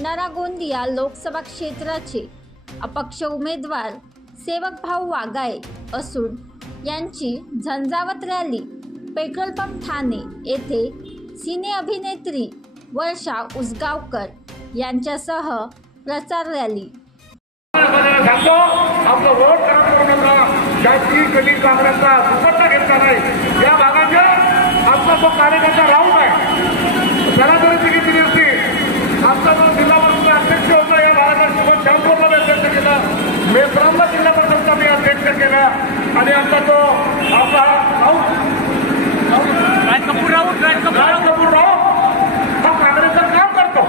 भंडारा गोंदिया लोकसभा क्षेत्राचे अपक्ष उमेदवार सेवकभाऊ वागाळे असून यांची झंझावत रॅली पेट्रोल पंप ठाणे येथे सिने अभिनेत्री वर्षा उसगावकर यांच्यासह प्रचार रॅली। आपलं वोट करू नका, जास्ती कधी काँग्रेसचा दुपट्टा घेतला नाही। या भागाच्या आपला जो कार्यकर्ता राऊत आहे त्याला जरी तिकीट दिली असती, आमचा जो जिल्हा परिषद अध्यक्ष होता या भागाचा सुभाष शामपूरला मी अध्यक्ष केला, मेसरामला जिल्हा परिषदचा मी अध्यक्ष केला आणि आमचा तो आपला राजकपूर राऊत हा काँग्रेसचं काम करतो।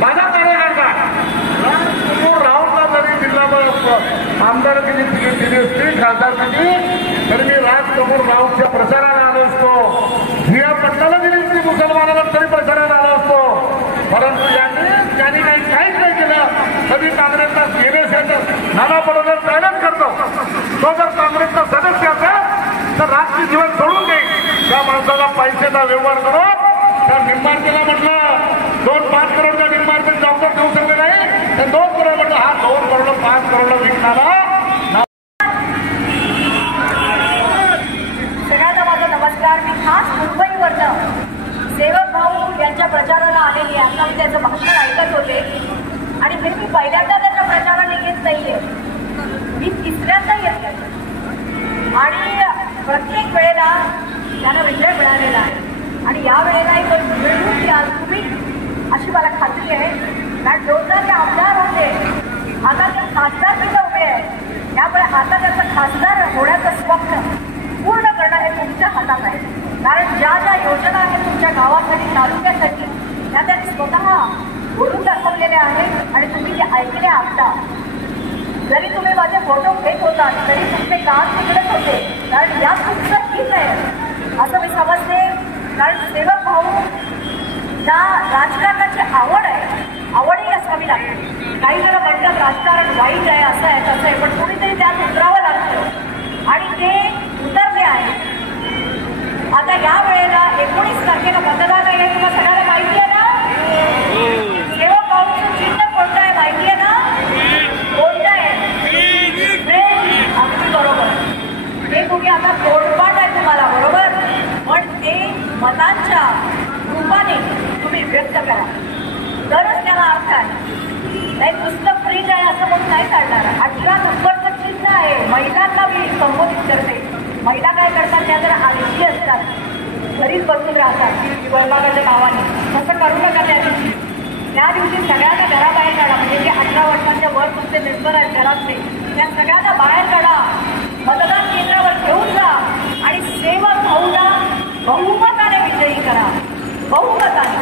माझा कार्यकर्ता राजकपूर राऊतला जरी जिल्हा आमदारकीची तिकीट दिली असती, खासदारकीची, तरी मी राजकपूर राऊतच्या प्रचाराला आलो असतो। हिरा पट्टाला दिली असती मुसलमानाला तरी प्रचाराला आलो असतो, परंतु त्यांनी काहीच नाही केलं। कधी काँग्रेसचा गेल्याचं नाना पडवलं सायलेंट करतो। तो जर काँग्रेसचा सदस्य असेल तर राजकीय जीवन सोडून देईल। त्या माणसाला पैशाचा व्यवहार करून त्या निंबाळकेला म्हटलं 2-5 करोडचा निंबाळके डॉक्टर देऊ शकले नाही, तर 2 करोड म्हटलं हा 2 करोड 5 करोड विकणारा। सगळ्यांना माझा नमस्कार। मी खास मुंबईवरनं सेवकभाऊ यांच्या प्रचाराला आलेली आहे। आता मी त्याचं भाषण ऐकत होते आणि मी पहिल्यांदा त्याच्या प्रचाराला येत नाहीये, मी तिसऱ्यांदा येते आणि प्रत्येक वेळेला त्याला विजय मिळालेला आहे आणि या वेळेलाही तो मिळवून द्याल तुम्ही अशी मला खात्री आहे। कारण दोनदा ते आमदार होते, आता ते खासदार तिथे उभे आहे, त्यामुळे आता त्याचं खासदार होण्याचं स्वप्न पूर्ण करणं हे तुमच्या हातात आहे। कारण ज्या ज्या योजना आहेत तुमच्या गावासाठी तालुक्यासाठी त्या त्यांनी स्वतः बोलून दाखवलेल्या आहेत आणि तुम्ही ते ऐकल्या आता। जरी तुम्ही माझे फोटो घेत होता तरी तुमचे कान तिकडेच होते, कारण या तुमचं ठीक आहे असं मी समजते। कारण सेवकभाऊ ना राजकारणाची आवड आहे, आवडही असावी लागते। काही जण म्हणतात राजकारण वाईट आहे, असं आहे तसं आहे, पण कोणीतरी त्यात उतरावं लागतं आणि ते उतरले आहे। आता या वेळेला 19 तारखेला मतदान आहे, तुम्हाला सगळ्यांना माहिती आहे ना? सेवकभाऊचं चिन्ह कोणतं आहे माहिती आहे ना? कोणतं आहे? अगदी बरोबर, ते तुम्ही आता तोडपाठ आहे तुम्हाला, बरोबर, पण ते मतांच्या रूपाने तुम्ही व्यक्त करा तरच त्याला अर्थ आहे। नाही पुस्तक फ्रीज आहे असं म्हणून नाही चालणार। 18 नंबरचं चिन्ह आहे, महिलांना मी संबोधित करते। महिला काय करतात, त्या जर आळशी असतात, घरीच बसून राहतात स्वयंपाकाच्या नावाने, तसं करू नका। त्या दिवशी सगळ्यांना घराबाहेर काढा, म्हणजे जे 18 वर्षांच्या वर तुमचे मेंबर आहेत घरातले त्या सगळ्यांना बाहेर काढा, मतदान केंद्रावर घेऊन जा आणि सेवकभाऊला बहुमताने विजयी करा, बहुमताने।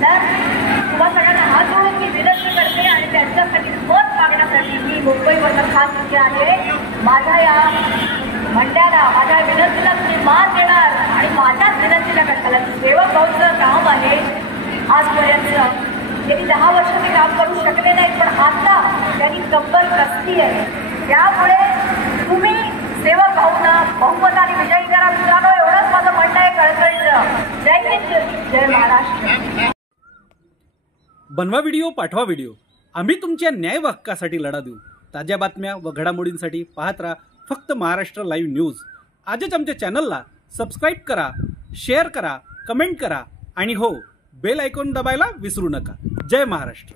तर तुम्हा सगळ्यांना हात जोडून मी विनंती करते आणि त्यांच्यासाठी मत मागण्यासाठी मी मुंबईवरनं खास इथे आहे। माझ्या या म्हणण्याला, माझ्या विनंतीला तुम्ही मान देणार आणि माझ्याच विनंतीला कशाला। सेवकभाऊचं काम आहे आजपर्यंत, गेली 10 वर्ष ते काम करू शकले नाहीत, पण आता त्यांनी कंबर कसली आहे, त्यामुळे तुम्ही सेवकभाऊंना बहुमताने विजयी करा। मित्रांनो, एवढंच माझं म्हणणं आहे कळकळीचं। जय हिंद, जय महाराष्ट्र। बनवा व्हिडिओ, पाठवा व्हिडिओ, आम्ही तुमच्या न्याय व हक्कासाठी लढा देऊ। ताज्या बातम्या व घडामोडींसाठी पाहत राहा फक्त महाराष्ट्र लाईव्ह न्यूज। आजच आमच्या चॅनलला सबस्क्राईब करा, शेअर करा, कमेंट करा आणि हो, बेल आयकॉन दबायला विसरू नका। जय महाराष्ट्र।